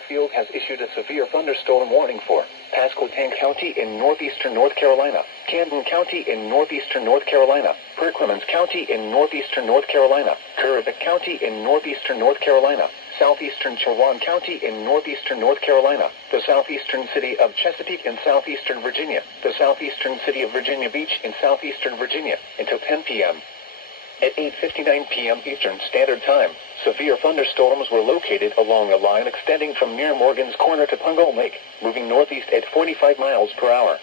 Wakefield has issued a severe thunderstorm warning for Pasquotank County in northeastern North Carolina, Camden County in northeastern North Carolina, Perquimans County in northeastern North Carolina, Currituck County in northeastern North Carolina, southeastern Chowan County in northeastern North Carolina, the southeastern city of Chesapeake in southeastern Virginia, the southeastern city of Virginia Beach in southeastern Virginia, until 10 p.m. At 8:59 p.m. Eastern Standard Time, severe thunderstorms were located along a line extending from near Morgan's Corner to Pungle Lake, moving northeast at 45 miles per hour.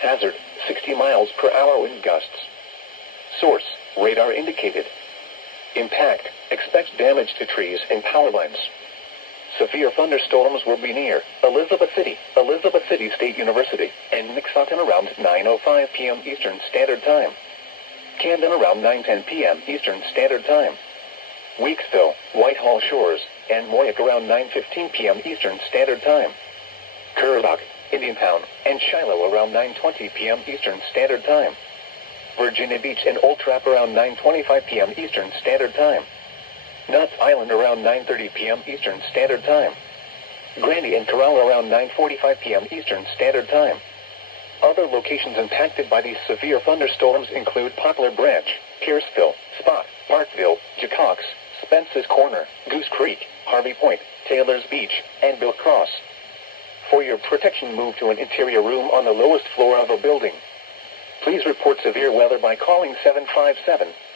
Hazard, 60 miles per hour wind gusts. Source, radar indicated. Impact, expect damage to trees and power lines. Severe thunderstorms will be near Elizabeth City State University, and Mixoton around 9:05 p.m. Eastern Standard Time. Camden around 9:10 p.m. Eastern Standard Time. Weeksville, Whitehall Shores, and Moyac around 9:15 p.m. Eastern Standard Time. Currituck, Indiantown, and Shiloh around 9:20 p.m. Eastern Standard Time. Virginia Beach and Old Trap around 9:25 p.m. Eastern Standard Time. Nuts Island around 9:30 p.m. Eastern Standard Time. Grandy and Corral around 9:45 p.m. Eastern Standard Time. Other locations impacted by these severe thunderstorms include Poplar Branch, Pierceville, Spot, Parkville, Jacox, Spence's Corner, Goose Creek, Harvey Point, Taylor's Beach, and Bill Cross. For your protection, move to an interior room on the lowest floor of a building. Please report severe weather by calling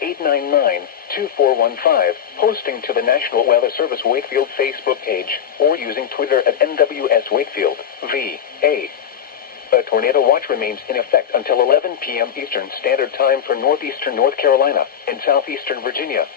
757-899-2415, posting to the National Weather Service Wakefield Facebook page, or using Twitter at NWS Wakefield, VA. A tornado watch remains in effect until 11 p.m. Eastern Standard Time for northeastern North Carolina and southeastern Virginia.